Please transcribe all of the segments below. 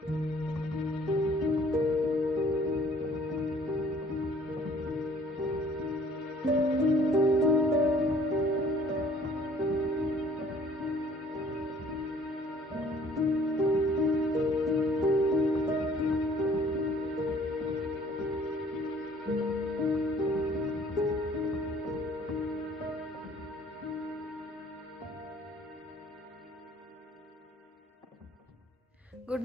Good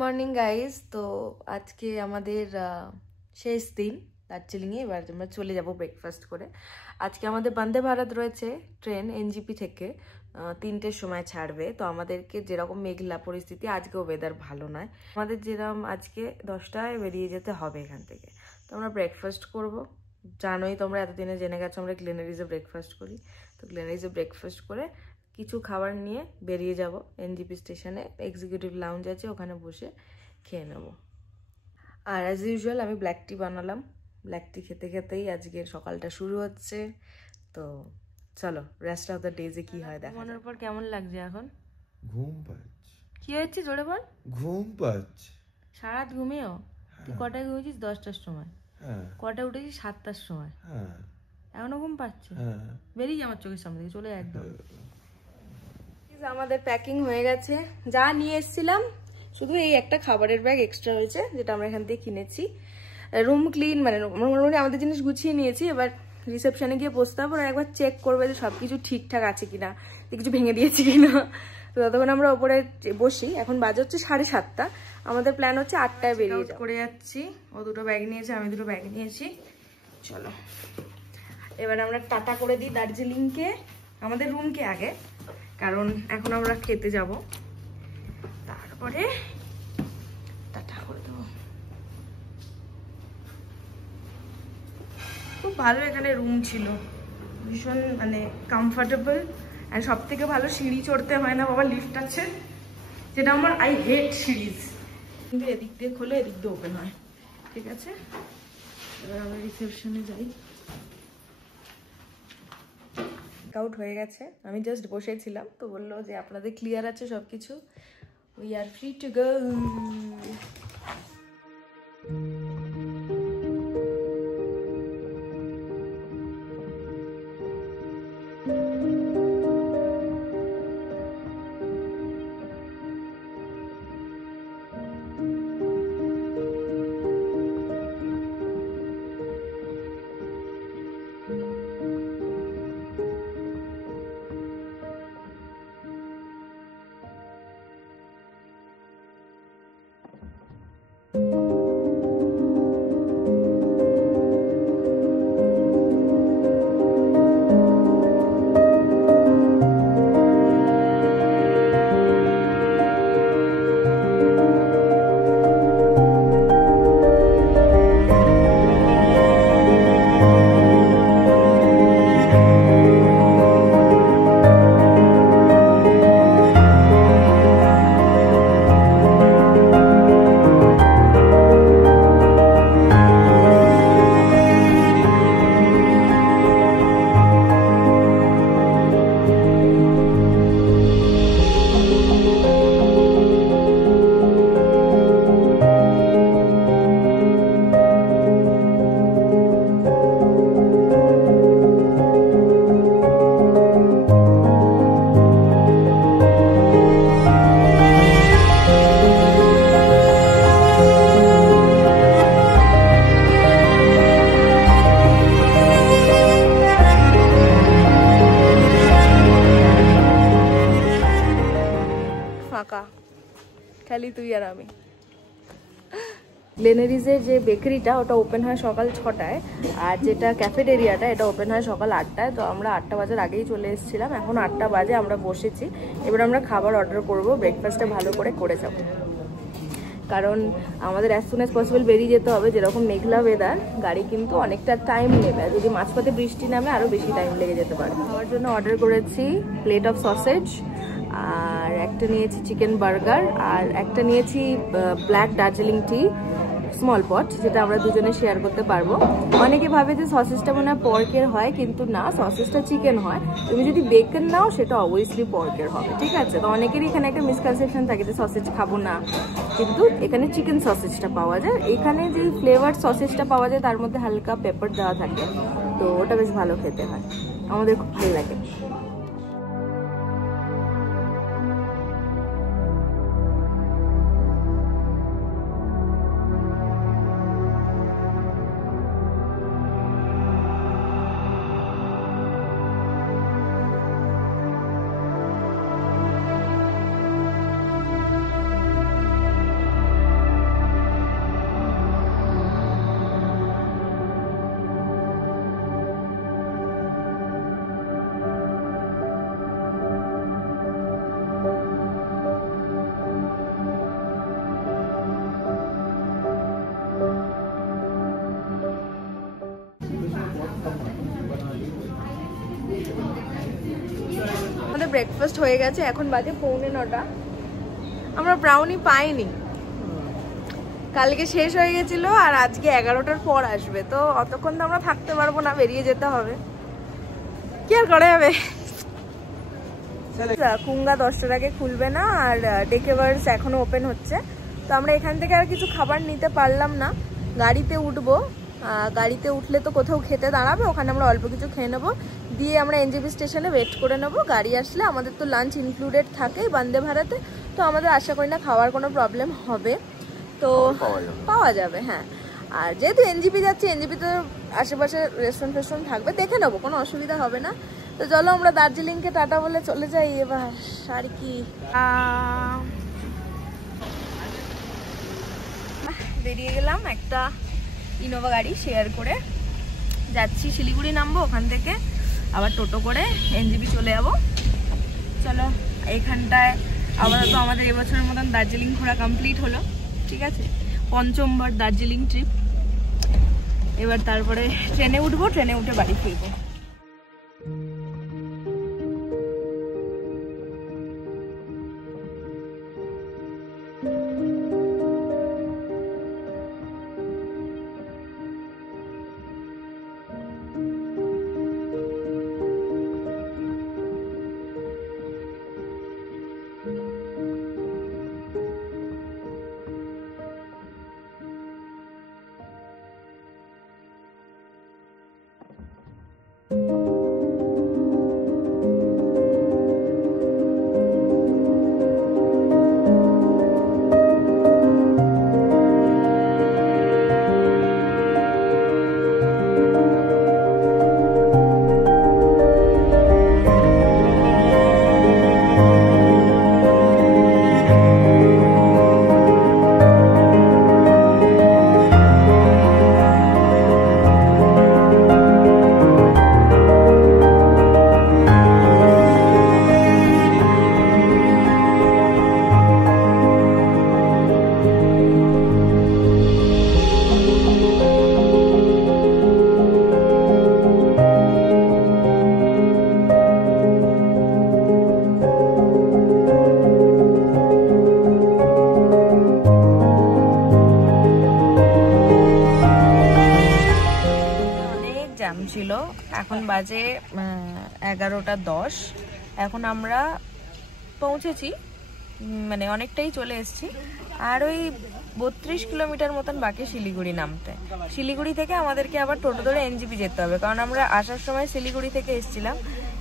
morning guys. তো আজকে আমাদের শেষ দিন দার্জিলিংয়ে। এবার আমরা চলে যাব ব্রেকফাস্ট করে। আজকে আমাদের বন্দে ভারত রয়েছে ট্রেন এনজিপি থেকে, 3টের সময় ছাড়বে। তো আমাদেরকে যেরকম মেঘলা পরিস্থিতি, আজকেও ওয়েদার ভালো নয়, আমাদের যেরকম আজকে 10টায় বেরিয়ে যেতে হবে এখান থেকে। তো আমরা ব্রেকফাস্ট করব। জানোই তোমরা, এতদিনে জেনে গেছো আমরা গ্লেনারিজে ব্রেকফাস্ট করি। তো গ্লেনারিজে ব্রেকফাস্ট করে কিছু খাবার নিয়ে বেরিয়ে যাব এনজিপি স্টেশনে। এক্সিকিউটিভ লাউঞ্জ আছে, ওখানে বসে খেয়ে নেব। আর অ্যাজ ইউজুয়াল আমি ব্ল্যাক টি বানালাম। ব্ল্যাক টি খেতে খেতেই আজকের সকালটা শুরু হচ্ছে। তো চলো রেস্ট অফ দ্য ডেজে কি হয় দেখা। মনের পর কেমন লাগছে এখন? ঘুম পাচ্ছে। কি হচ্ছে জোরে বল। ঘুম পাচ্ছে। সারা রাত ঘুমিয়েও? তুই কটায় ঘুমিয়েছিস? 10টার সময়। হ্যাঁ। কটায় উঠেছিস? 7টার সময়। হ্যাঁ। এখনো ঘুম পাচ্ছে? হ্যাঁ। বেরিয়ে আমার চোখের সামনে থেকে চলে একদম। আমাদের প্যাকিং হয়ে গেছে। যা নিয়ে এসেছিলাম শুধু এই একটা খাবারের ব্যাগ এক্সট্রা হয়েছে, যেটা আমরা এখান থেকে কিনেছি। রুম ক্লিন, মানে মোটামুটি আমাদের জিনিস গুছিয়ে নিয়েছি। এবার রিসেপশনে গিয়ে বসতে হবে, ওরা একবার চেক করবে যে সবকিছু ঠিকঠাক আছে কিনা, কিছু ভেঙে দিয়েছি কিনা। তো ততক্ষণ আমরা ওপরে বসি। এখন বাজে হচ্ছে 7:30। আমাদের প্ল্যান হচ্ছে 8টায় বেরিয়ে করে যাচ্ছি। ও দুটো ব্যাগ নিয়েছে, আমি দুটো ব্যাগ নিয়েছি। চলো এবার আমরা টাটা করে দিই দার্জিলিংকে, আমাদের রুমকে আগে, কারণ এখন আমরা খেতে যাব, তারপরে টাটা করে দেবো। খুব ভালো এখানে রুম ছিল, ভীষণ মানে কমফোর্টেবল। আর সব থেকে ভালো সিঁড়ি চড়তে হয় না বাবা, লিফট আছে, যেটা আমার আই হেট সিঁড়িজ। কিন্তু এদিক দিয়ে খোলে, এদিক দিয়ে ওপেন হয়। ঠিক আছে, এবার আমরা রিসেপশনে যাই। আউট হয়ে গেছে, আমি জাস্ট বসেছিলাম তো বললো যে আপনাদের ক্লিয়ার আছে সবকিছু, we are free to go. খালি তুই আর আমি। গ্লেনারিজের যে বেকারিটা ওটা ওপেন হয় সকাল 6টায়, আর যেটা ক্যাফেটেরিয়াটা এটা ওপেন হয় সকাল 8টায়। তো আমরা 8টা বাজার আগেই চলে এসেছিলাম, এখন 8টা বাজে আমরা বসেছি। এবার আমরা খাবার অর্ডার করব, ব্রেকফাস্টটা ভালো করে যাব, কারণ আমাদের অ্যাজ সুন অ্যাজ পসিবল বেরিয়ে যেতে হবে। যেরকম মেঘলা ওয়েদার, গাড়ি কিন্তু অনেকটা টাইম নেবে, যদি মাঝপথে বৃষ্টি নামে আরও বেশি টাইম লেগে যেতে পারে। খাওয়ার জন্য অর্ডার করেছি প্লেট অফ সসেজ, আর একটা নিয়েছি চিকেন বার্গার, আর একটা নিয়েছি ব্ল্যাক দার্জিলিং টি, স্মল পট, যেটা আমরা দুজনে শেয়ার করতে পারবো। অনেকে ভাবে যে সসেজটা মনে হয় পর্কের হয়, কিন্তু না, সসেজটা চিকেন হয়। তুমি যদি বেকন নাও সেটা অবভিয়াসলি পর্কের হবে, ঠিক আছে? তো অনেকেরই এখানে একটা মিসকনসেপশন থাকে যে সসেজ খাবো না, কিন্তু এখানে চিকেন সসেজটা পাওয়া যায়। এখানে যে ফ্লেভার সসেজটা পাওয়া যায় তার মধ্যে হালকা পেপার দেওয়া থাকে, তো ওটা বেশ ভালো খেতে হয়, আমাদের খুব ভালো লাগে। আমাদের ব্রেকফাস্ট হয়ে গেছে, এখন বাজে 9:45। আমরা ব্রাউনি পাইনি, কালকে শেষ হয়ে গেছিল আর আজকে 11টার পর আসবে, তো অতক্ষণ তো আমরা থাকতে পারবো না, বেরিয়ে যেতে হবে। কি আর করা যাবে। কুঙ্গা 10টার আগে খুলবে না, আর ডেকেভার্স এখনো ওপেন হচ্ছে, তো আমরা এখান থেকে আর কিছু খাবার নিতে পারলাম না। গাড়িতে উঠবো, গাড়িতে উঠলে তো কোথাও খেতে দাঁড়াবে, ওখানে আমরা অল্প কিছু খেয়ে নেবো, দিয়ে আমরা এনজেপি স্টেশনে ওয়েট করে নেবো। গাড়ি আসলে আমাদের তো লাঞ্চ ইনক্লুডেড থাকেই বন্দে ভারতে, তো আমাদের আশা করি না খাওয়ার কোনো প্রবলেম হবে, তো পাওয়া যাবে। হ্যাঁ, আর যেহেতু এনজেপি যাচ্ছি, এনজেপিতে আশেপাশে রেস্টুরেন্ট ফেস্টুরেন্ট থাকবে, দেখে নেবো, কোনো অসুবিধা হবে না। তো চলো আমরা দার্জিলিংকে টাটা বলে চলে যাই এবার। আর কি বেরিয়ে গেলাম একটা ইনোভা গাড়ি শেয়ার করে, যাচ্ছি শিলিগুড়ি, নামবো, ওখান থেকে আবার টোটো করে এনজেপি চলে যাবো। চলো, এইখানটায় আপাতত আমাদের এবছরের মতন দার্জিলিং ঘোরা কমপ্লিট হলো, ঠিক আছে? 5বার দার্জিলিং ট্রিপ। এবার তারপরে ট্রেনে উঠবো, ট্রেনে উঠে বাড়ি ফিরবো। ছিল, এখন বাজে 11:10। এখন আমরা পৌঁছেছি, মানে অনেকটাই চলে এসেছি, আর ওই 32 কিলোমিটার মতন বাকি শিলিগুড়ি নামতে। শিলিগুড়ি থেকে আমাদেরকে আবার টোটো ধরে এনজেপি যেতে হবে, কারণ আমরা আসার সময় শিলিগুড়ি থেকে এসেছিলাম,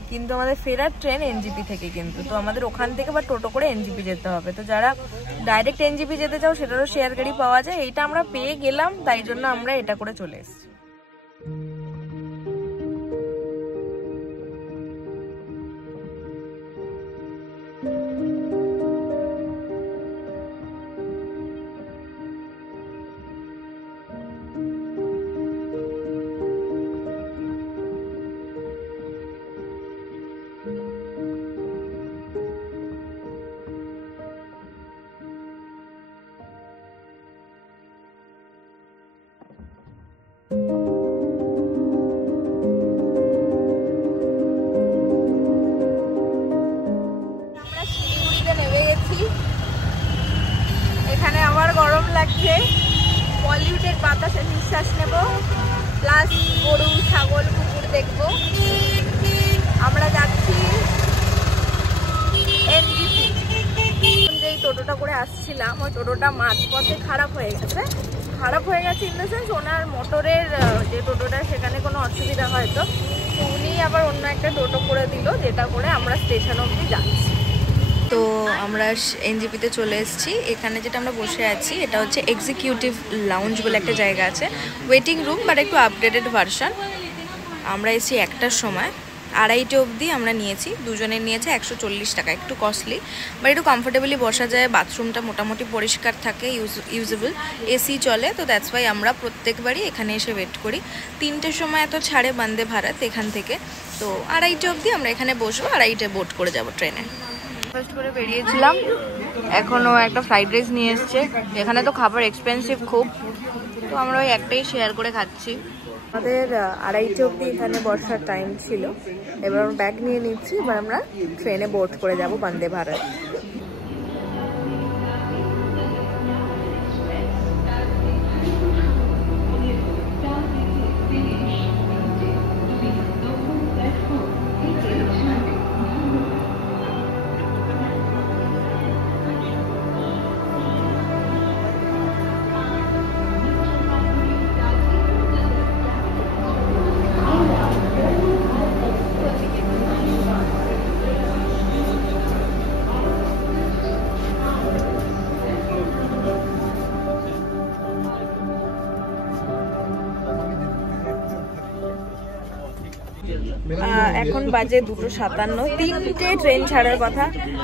কিন্তু আমাদের ফেরার ট্রেন এনজেপি থেকে, কিন্তু তো আমাদের ওখান থেকে আবার টোটো করে এনজেপি যেতে হবে। তো যারা ডাইরেক্ট এনজেপি যেতে চাও সেটারও শেয়ার গাড়ি পাওয়া যায়, এইটা আমরা পেয়ে গেলাম, তাই জন্য আমরা এটা করে চলে এসেছি। এখানে আমার গরম লাগছে, বলিউডের বাতাসে নিঃশ্বাস নেব, প্লাস গরু ছাগল কুকুর দেখবো। আমরা যাচ্ছি এনজিপি। যেই টোটোটা করে আসছিলাম ওই টোটোটা মাঝপথে খারাপ হয়ে গেছে ইন দ্য সেন্স ওনার মোটরের যে টোটোটা সেখানে কোনো অসুবিধা হয়তো, তো উনি আবার অন্য একটা টোটো করে দিল, যেটা করে আমরা স্টেশন অবধি যাচ্ছি। তো আমরা এনজিপিতে চলে এসেছি। এখানে যেটা আমরা বসে আছি এটা হচ্ছে এক্সিকিউটিভ লাউঞ্জ বলে একটা জায়গা আছে, ওয়েটিং রুম বাট একটু আপডেটেড ভার্সন। আমরা এসেছি 1টার সময়, 2:30 অবধি আমরা নিয়েছি, দুজনের নিয়েছে 140 টাকা, একটু কস্টলি বাট একটু কমফোর্টেবলি বসা যায়। বাথরুমটা মোটামুটি পরিষ্কার থাকে, ইউজেবল, এসি চলে, তো দ্যাটস ওয়াই আমরা প্রত্যেকবারই এখানে এসে ওয়েট করি। 3টের সময় এত ছাড়ে বন্দে ভারত এখান থেকে, তো 2:30 অবধি আমরা এখানে বসবো, 2:30 বোট করে যাব ট্রেনে। ফার্স্ট করে বেরিয়েছিলাম, এখনও একটা ফ্রাইড রাইস নিয়ে এসছে। এখানে তো খাবার এক্সপেন্সিভ খুব, তো আমরা ওই একটাই শেয়ার করে খাচ্ছি। আমাদের 2:30 অবধি এখানে বসার টাইম ছিল, এবার ব্যাগ নিয়ে নিচ্ছি, এবার আমরা ট্রেনে বোর্ড করে যাব বন্দে ভারত। এখন বাজে 2:57, 3টে ট্রেন ছাড়ার কথা।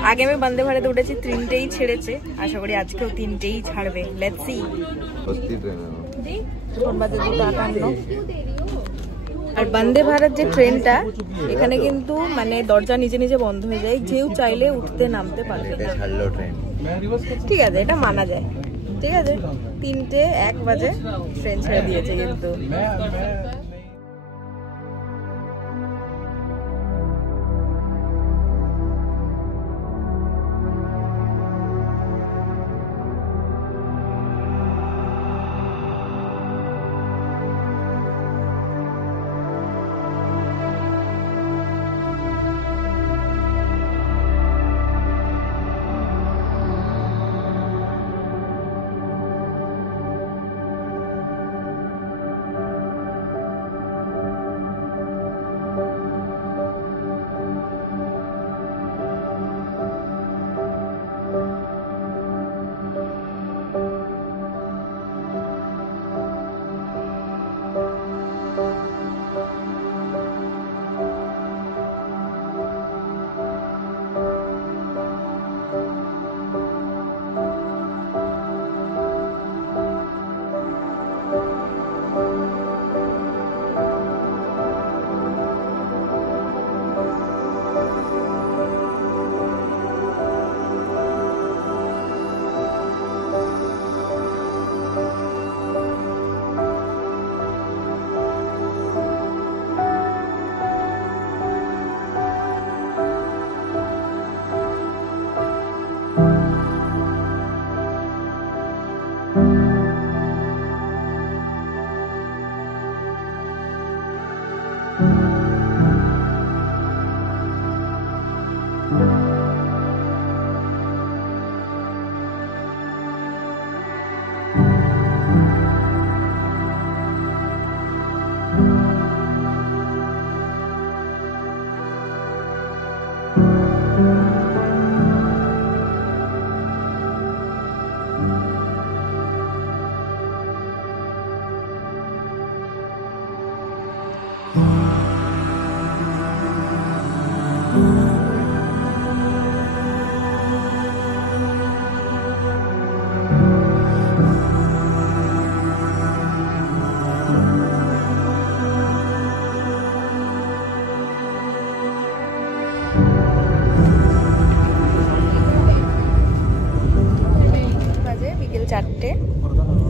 আগে আমি বন্দে ভারতে উঠেছি, 3টেই ছেড়েছে, আশা করি আজকেও 3টেই ছাড়বে। Let's see. এখন বাজে 2:58। আর বন্দে ভারত যে ট্রেনটা, এখানে কিন্তু মানে দরজা নিজে নিজে বন্ধ হয়ে যায়, যেও চাইলে উঠতে নামতে পারবে। ঠিক আছে, এটা মানা যায়, ঠিক আছে। 3:01 বাজে ট্রেন ছেড়ে দিয়েছে কিন্তু।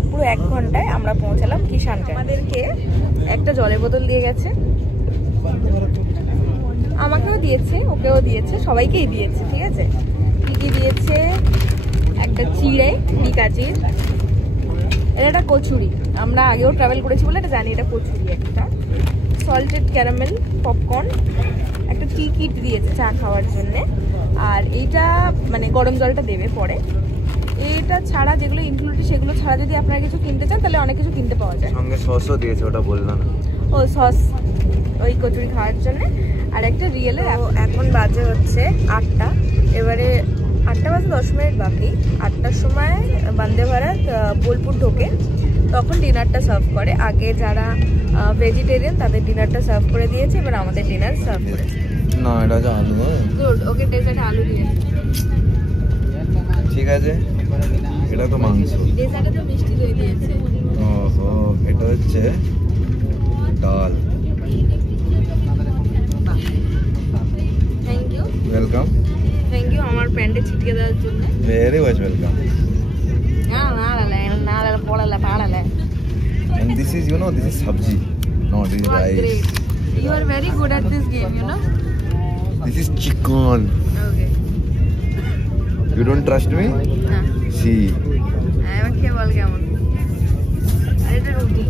পুরো 1 ঘন্টায় আমরা পৌঁছালাম কিষানগঞ্জ। আমাদেরকে একটা জলের বোতল দিয়ে গেছে, আমাকেও দিয়েছে, ওকেও দিয়েছে, সবাইকেই দিয়েছে, ঠিক আছে। কি কি দিয়েছে? একটা চিড়ে, 2 কাজির, এটা একটা কচুরি, আমরা আগেও ট্রাভেল করেছি বলে এটা জানি, এটা কচুরি একটা। সল্টেড ক্যারামেল পপকর্ন, একটা টি কিট দিয়েছে চা খাওয়ার জন্যে, আর এইটা মানে গরম জলটা দেবে পরে। এটা ছাড়া যেগুলো ইনক্লুডেড সেগুলো ছাড়া যদি আপনারা কিছু কিনতে চান তাহলে অনেক কিছু কিনতে পাওয়া যায়। সঙ্গে সসও দিয়েছে, ওটা বললাম না। ও সস ওই কচুরি খাওয়ার জন্য। আর একটা রিয়েলে এখন বাজে হচ্ছে 8টা, এবারে 8টা বাজে 10 মিনিট বাকি। 8টার সময় বন্দে ভারত বোলপুর ঢোকে, তখন ডিনারটা সার্ভ করে। আগে যারা ভেজিটেরিয়ান তাদের ডিনারটা সার্ভ করে দিয়েছে, এবার আমাদের ডিনার সার্ভ করেছে। না এটা যে আলু। গুড, ওকে ডেজার্টে আলু দিয়ে ঠিক আছে, এটা তো মাংস। ডেজার্টে তো মিষ্টি দই দিয়েছে। ওহো, এটা হচ্ছে ডাল। Thank you. Welcome. Thank you আমার প্যান্টে ছিটকে দেওয়ার জন্য। Very much welcome. And this is, you know, this is sabji. No, this is rice. Great. You are very good at this game, you know. This is chicken. Okay. You don't trust me? না, See. এবার খেয়ে বল কেমন। আর এটা রুটি,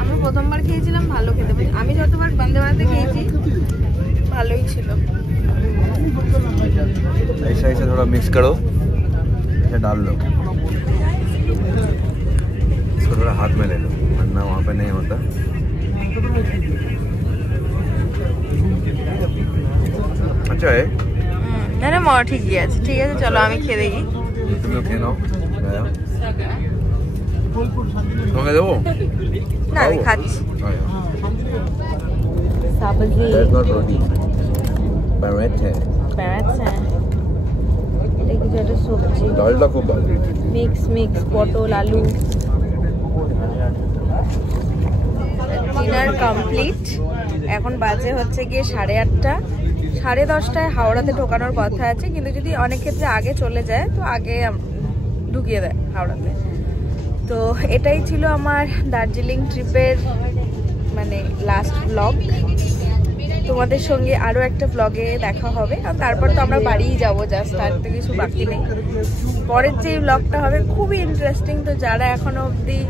আমরা প্রথমবার খেয়েছিলাম, ভালো খেতে পারি। আমি যতবার বন্দে ভারতে খেয়েছি ভালোই ছিল। ऐसा ऐसा थोड़ा मिक्स करो, ऐसे डाल लो, इसको थोड़ा हाथ में ले लो वरना वहाँ पे नहीं होता। अच्छा है। না না মা ঠিকই আছে, ঠিক আছে চলো আমি খেয়ে দেখি। तुम लोग खेलो। तुम्हें देवो? না আমি খাচ্ছি। That's not roti. Barrett है। প্যারাটস, হ্যাঁ এটা কিছু একটা সবজি, ডালটা খুব ভালো। মিক্স পটল আলু। ডিনার কমপ্লিট, এখন বাজে হচ্ছে গিয়ে 8:30। 10:30টায় হাওড়াতে ঢোকানোর কথা আছে, কিন্তু যদি অনেক ক্ষেত্রে আগে চলে যায় তো আগে ঢুকিয়ে দেয় হাওড়াতে। তো এটাই ছিল আমার দার্জিলিং ট্রিপের মানে লাস্ট ব্লগ। তোমাদের সঙ্গে আরও একটা ব্লগে দেখা হবে, আর তারপর তো আমরা বাড়িই যাবো, জাস্ট আর তো কিছু বাকি নেই। পরের যে ব্লগটা হবে খুবই ইন্টারেস্টিং। তো যারা এখনো অবধি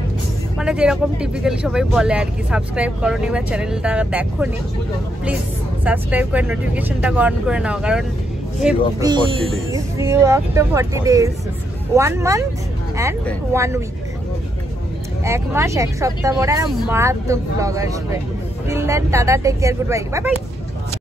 মানে যেরকম টিপিক্যালি সবাই বলে আর কি সাবস্ক্রাইব করোনি বা চ্যানেলটা দেখোনি, প্লিজ সাবস্ক্রাইব করে নোটিফিকেশনটা অন করে নাও, কারণ heavy see you after 40 days, 1 month and 1 week, 1 মাস 1 সপ্তাহ পরে মারাত্মক ব্লগ আসবে। Till then tata, take care, goodbye, bye by.